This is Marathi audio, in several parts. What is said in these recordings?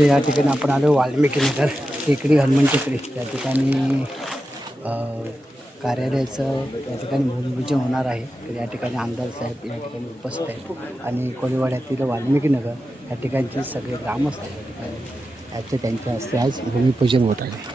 या ठिकाणी आलो वाल्मिकी नगर टेकडी हनुमान टेकडी या ठिकाणी कार्यालयाचं या ठिकाणी भूमिपूजन होणार आहे तर या ठिकाणी आमदार साहेब या ठिकाणी उपस्थित आहेत आणि कोळीवाड्यातील वाल्मिकी नगर या ठिकाणचे सगळे ग्रामस्थ आहेत या ठिकाणी याचं त्यांच्या हस्ते आज भूमिपूजन होत आहे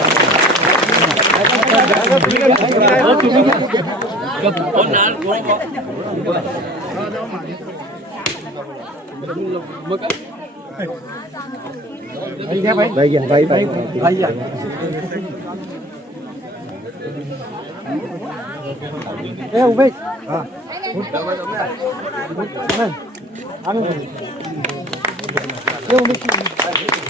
पुढे घ्या अरे सगळ्या सगळ्या पुरुषांनी बाजूला लाडक्या बहिणीला पुढे नोट घे पहिली आपल्याला पाणी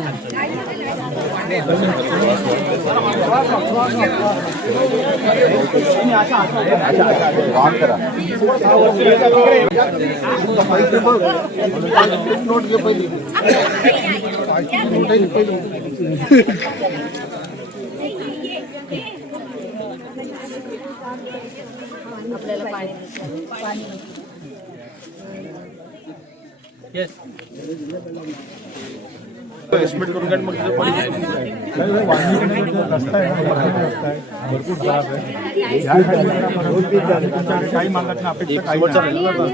आपल्याला पाणी पाणी येस एस्टिमेट करून ह्या काही काही आहे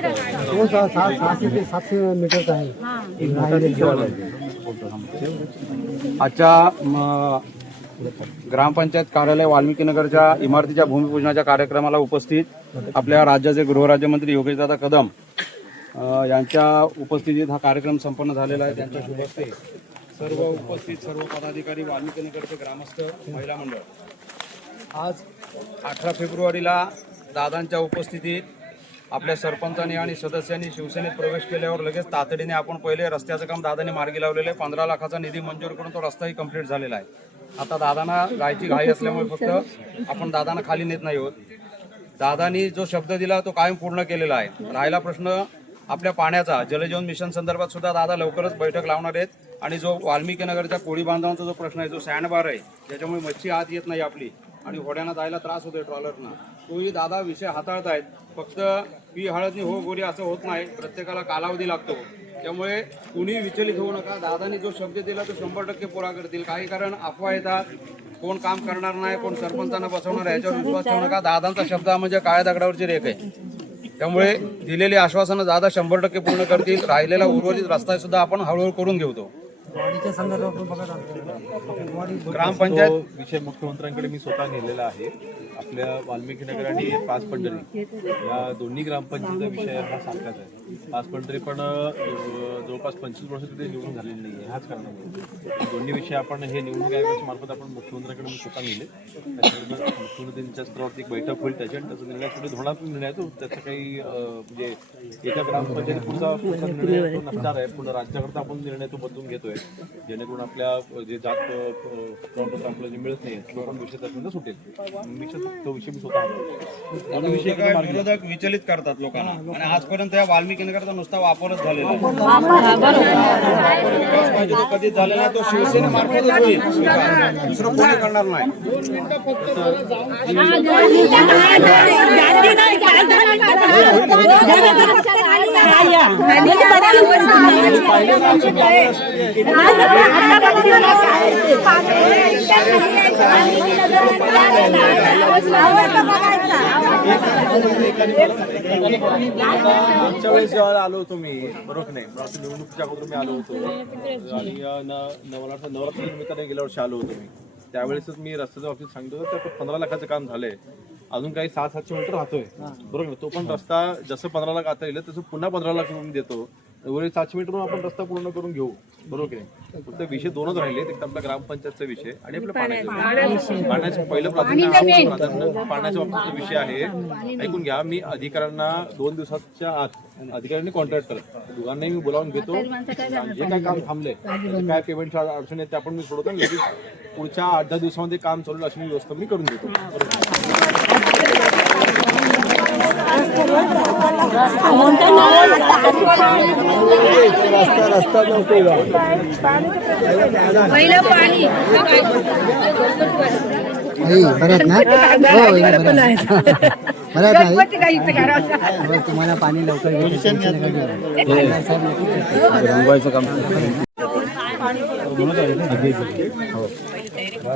आजच्या म, ग्रामपंचायत कार्यालय वाल्मिकीनगरच्या इमारतीच्या भूमिपूजनाच्या कार्यक्रमाला उपस्थित आपल्या राज्याचे गृहराज्यमंत्री योगेशदादा कदम अ, यांच्या उपस्थितीत हा कार्यक्रम संपन्न झालेला आहे. त्यांच्या शुभ सर्व उपस्थित सर्व पदाधिकारी वाल्मिकीनगरचे ग्रामस्थ महिला मंडळ. आज अठरा फेब्रुवारीला दादांच्या उपस्थितीत आपल्या सरपंचांनी आणि सदस्यांनी शिवसेनेत प्रवेश केल्यावर लगेच तातडीने आपण पहिले रस्त्याचं काम दादाने मार्गी लावलेलं आहे. पंधरा लाखाचा निधी मंजूर करून तो रस्ताही कंप्लीट झालेला आहे. आता दादांना जायची घाई असल्यामुळे फक्त आपण दादांना खाली नेत नाही होत. दादानी जो शब्द दिला तो कायम पूर्ण केलेला आहे. राहिला प्रश्न आपल्या पाण्याचा. जलजीवन मिशन संदर्भात सुद्धा दादा लवकरच बैठक लावणार आहेत. आणि जो वाल्मिकी नगरच्या कोळी बांधवांचा जो प्रश्न आहे जो सँडबार आहे ज्याच्यामुळे मच्छी आत येत नाही आपली आणि होड्यांना जायला त्रास होतोय ट्रॉलरना तोही दादा विषय हाताळत आहेत. फक्त पी हळदनी हो गोरी असं होत नाही प्रत्येकाला कालावधी लागतो. त्यामुळे कुणी विचलित होऊ नका. दादानी जो शब्द दिला तो शंभर टक्के पुरा करतील. काही कारण अफवा येतात. कोण काम करणार नाही कोण सरपंचांना बसवणार याच्यावर विश्वास ठेवू नका. दादांचा शब्द हा म्हणजे काळ्या दगडावरची रेख आहे. त्यामुळे दिलेली आश्वासनं दादा शंभर टक्के पूर्ण करतील. राहिलेला उर्वरित रस्ता सुद्धा आपण हळूहळू करून गाडीच्या संदर्भात बघत तो ग्रामपंचायत विषय मुख्यमंत्र्यांकडे मी स्वतः नेलेला आहे. आपल्या वाल्मिकी नगर आणि पाच पंढरी. या दोन्ही ग्रामपंचायतीचा विषय हा सारखाच आहे. पाच पंढरी पण जवळपास पंचवीस वर्ष तिथे निवडून झालेली नाही आहे ह्याच कारणामुळे. दोन्ही विषय आपण हे निवडणूक आयोगाच्या मार्फत आपण मुख्यमंत्र्यांकडे मी स्वतः नेले. त्याच्यानंतर मुख्यमंत्र्यांच्या स्तरावरती एक बैठक होईल त्याच्या आणि त्याचा निर्णय पुढे धोरणात्मक निर्णय तो त्याचा काही म्हणजे एका ग्रामपंचायत पुढचा पुढचा निर्णय नसणार आहे. पूर्ण राज्याकरता आपण निर्णय तो बदलून घेतोय. जेणेकरून आपल्या जे जात प्रमाणपत्र आपल्याला जे मिळत नाही तो पण विषय त्यातून सुटेल. मी तो विषय मी स्वतः हाताळतो. विषय काय विरोधक विचलित करतात लोकांना. आणि आजपर्यंत या वाल्मिकी वाल्मिकी नगरचा नुसता वापरच झालेला आहे. विकास पाहिजे तो कधीच झालेला नाही. तो शिवसेनेमार्फतच होईल. दुसरं कोणी करणार नाही. मागच्या वेळेस जेव्हा आलो होतो मी बरोबर नाही मला वाटतं निवडणुकीच्या अगोदर मी आलो होतो आणि अं, न- न- मला वाटतं नवरात्री निमित्ताने गेल्या वर्षी आलो होतो मी त्यावेळेसच मी रस्त्याच्या बाबतीत सांगतो तर पंधरा लाखाचं काम झालंय अजून काही सात सातशे मीटर राहतोय. बरोबर? ना? तो पण रस्ता जसं पंधरा लाख आता येईल तसं पुन्हा पंधरा लाख मी देतो. उर्वरित सातशे मीटरवर आपण रस्ता पूर्ण करून घेऊ. बरोबर की नाही? फक्त विषय दोनच राहिले. एक आपला ग्रामपंचायतचा विषय आणि आपला पाण्याचा पाण्याचं पहिलं प्राधान्य प्राधान्य पाण्याच्या बाबतीचा विषय आहे. ऐकून घ्या मी अधिकाऱ्यांना दोन दिवसाच्या आत अधिकाऱ्यांनी कॉन्ट्रॅक्ट करत. दोघांनाही मी बोलावून घेतो. जे काय काम थांबले काय पेमेंट अडचण आहे त्या पण मी लगेच पुढच्या आठ दहा दिवसामध्ये काम चालू अशी व्यवस्था मी करून देतो. आई, बरं ना? हो बरं आई? हो, तुम्हाला पाणी लवकर काम.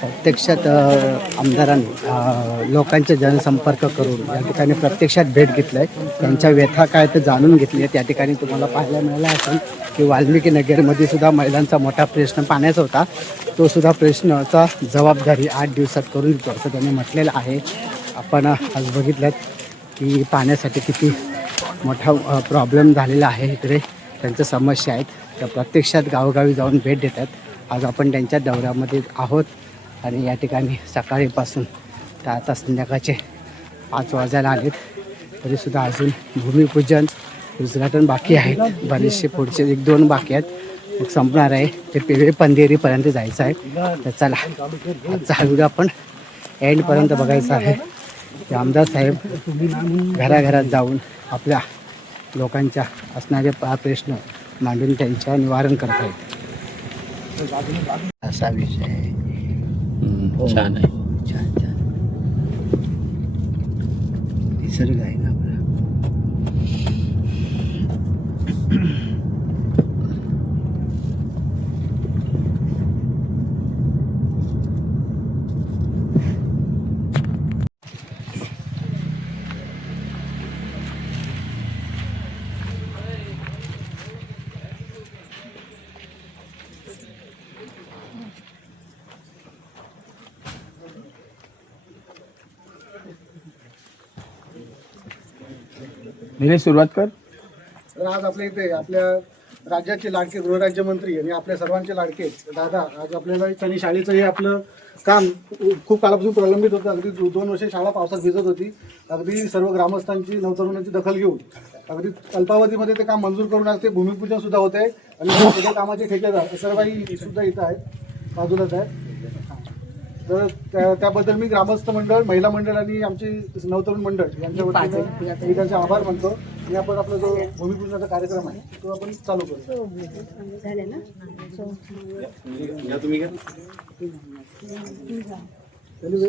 प्रत्यक्षात आमदारांनी लोकांचे जनसंपर्क करून या ठिकाणी प्रत्यक्षात भेट घेतलं आहे त्यांच्या व्यथा काय तर जाणून घेतली आहे त्या ठिकाणी तुम्हाला पाहायला मिळाला असेल की वाल्मिकी नगरमध्ये सुद्धा महिलांचा मोठा प्रश्न पाण्याचा होता. तो सुद्धा प्रश्नाचा जबाबदारी आठ दिवसात करून देतो असं त्यांनी म्हटलेलं आहे. आपण आज बघितलं की पाण्यासाठी किती मोठा प्रॉब्लेम झालेला आहे इकडे. त्यांच्या समस्या आहेत. त्या प्रत्यक्षात गावोगावी जाऊन भेट देतात. आज आपण त्यांच्या दौऱ्यामध्ये आहोत. आणि या ठिकाणी सकाळीपासून तर आता संध्याकाळचे पाच वाजायला आलेत. तरीसुद्धा अजून भूमिपूजन उद्घाटन बाकी आहेत बरेचसे पुढचे एक दोन बाकी आहेत. मग संपणार आहे. ते पेवे पंधेरीपर्यंत जायचं आहे. तर चला आजचा व्हिडिओ आपण एंडपर्यंत बघायचा आहे. ते आमदार साहेब घराघरात जाऊन आपल्या लोकांच्या असणारे प्रश्न मांडून त्यांच्या निवारण करत आहेत असा विषय आहे. छान आहे. छान छान. निसर्ग आहे ना आपला निलेश सुरुवात कर. तर आज आपल्या इथे आपल्या राज्याचे लाडके गृहराज्यमंत्री आणि आपल्या सर्वांचे लाडके दादा आज आपल्याला त्यांनी शाळेचं हे आपलं काम खूप काळापासून प्रलंबित होतं. अगदी दोन वर्षे शाळा पावसात भिजत होती. अगदी सर्व ग्रामस्थांची नवतरुणांची दखल घेऊन अगदी अल्पावधीमध्ये ते काम मंजूर करून आज ते भूमिपूजन सुद्धा होत आहे आणि सगळ्या कामाचे ठेकेदार सर्वही सुद्धा इथं आहेत बाजूलाच आहे तर त्या- त्याबद्दल मी ग्रामस्थ मंडळ महिला मंडळ आणि आमची नवतरुण मंडळ यांच्या वतीनं मी त्यांचे आभार मानतो. आणि आपण आपला जो भूमिपूजनाचा कार्यक्रम आहे तो आपण चालू करू. या तुम्ही घ्या. Anyway,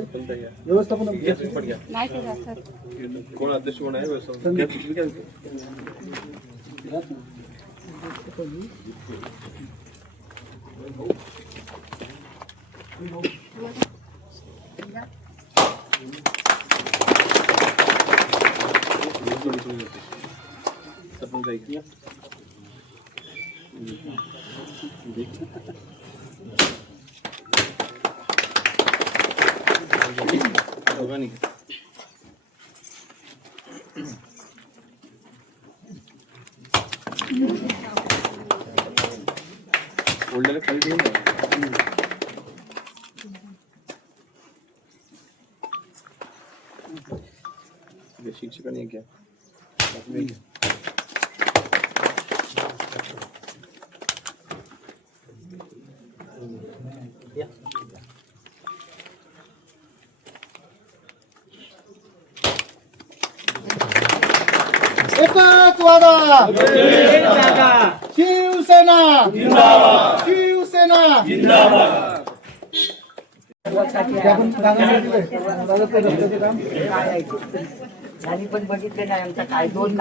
व्यवस्थापन. कोण अध्यक्ष कोण आहे? व्यवस्थापन? घ्या, तुम्ही शिक्षकांनी घ्या एकच वादा शिवसेना शिवसेना जिंदाबाद आणि पण बघितले नाही आमचं काय. दोन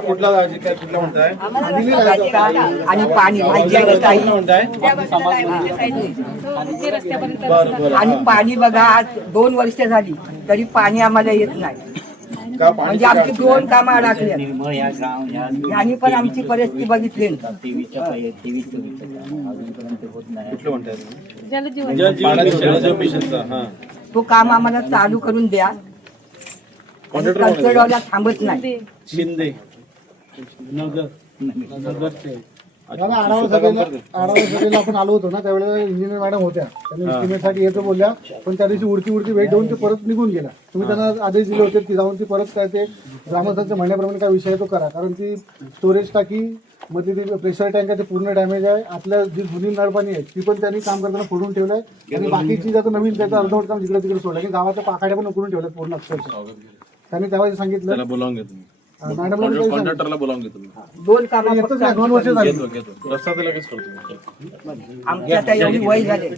कुठला काय कुठला म्हणताय? आणि पाणी माहिती आहे का ताई? ते रस्त्यापर्यंत बरं बरं. आणि पाणी बघा आज दोन वर्ष झाली तरी पाणी आम्हाला येत नाही. का म्हणजे आमची दोन कामं अडकली यांनी पण आमची परिस्थिती बघितली. नाही. कुठलं म्हणताय तुम्ही? जलजीवन. जलजीवन मिशनचा हा. तो काम आम्हाला चालू करून द्या. थांबत नाही. शिंदे. दादा आढावा सभेला आढावा सभेला आपण आलो होतो ना त्यावेळेला इंजिनियर मॅडम होत्या. त्यांनी इस्टिमेटसाठी येतो बोलल्या पण त्या दिवशी उडती उडती वेट देऊन ते परत निघून गेला. तुम्ही त्यांना आदेश दिले होते की जाऊन ती परत काय ते ग्रामस्थांच्या म्हणण्याप्रमाणे काय विषय आहे तो करा. कारण ती स्टोरेज टाकी मध्ये ती प्रेशर टँक आहे ते पूर्ण डॅमेज आहे. आपल्या जी जुनी नळपाणी आहे ती पण त्यांनी काम करताना फोडून ठेवलंय. आणि बाकीची आता नवीन त्याचं अर्धवट काम जिकडे तिकडे सोडलं आणि गावाच्या पाखाड्या पण उकरून ठेवल्या पूर्ण अक्षरशः. त्यांनी तेव्हा सांगितलं. त्याला बोलावून घे तुम्ही. मॅडमला मी काही सांगितलं. कॉन्ट्रॅक्टरला बोलावून घे तुम्ही. दोन कामं येतच फक्त नाही दोन वर्ष झाली. घेतो घेतो रस्ता तर लगेच करतो आमची आता एवढी वय झाले.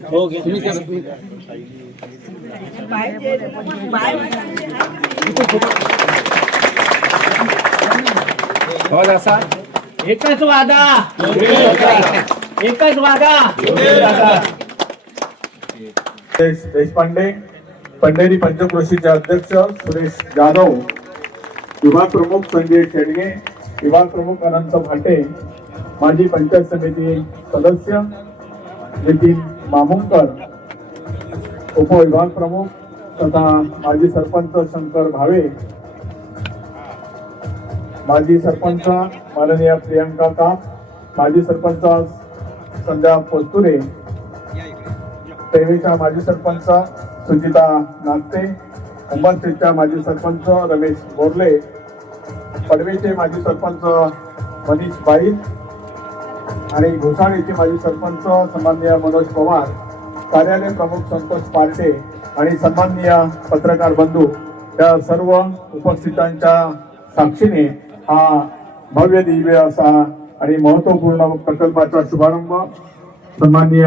एकच वादा. एकच वादा. सुरेश देशपांडे पंढरी पंचक्रोशीचे अध्यक्ष सुरेश जाधव विभाग प्रमुख संजय शेडगे विभाग प्रमुख अनंत भाटे माजी पंचायत समिती सदस्य नितीन मामुंकर उपविभाग प्रमुख तथा माजी सरपंच शंकर भावे माजी सरपंच माननीय प्रियंका काप माजी सरपंच संध्या पोस्तुरे पेवीच्या माजी सरपंच सुजिता नागते उंबरस्ट्रीटच्या माजी सरपंच रमेश बोरले पडवेचे माजी सरपंच मनीष बाईत आणि घोसाळीचे माजी सरपंच सन्माननीय मनोज पवार कार्यालय प्रमुख संतोष पार्टे आणि सन्माननीय पत्रकार बंधू या सर्व उपस्थितांच्या साक्षीने हा भव्य दिव्य असा आणि महत्त्वपूर्ण प्रकल्पाचा शुभारंभ सन्माननीय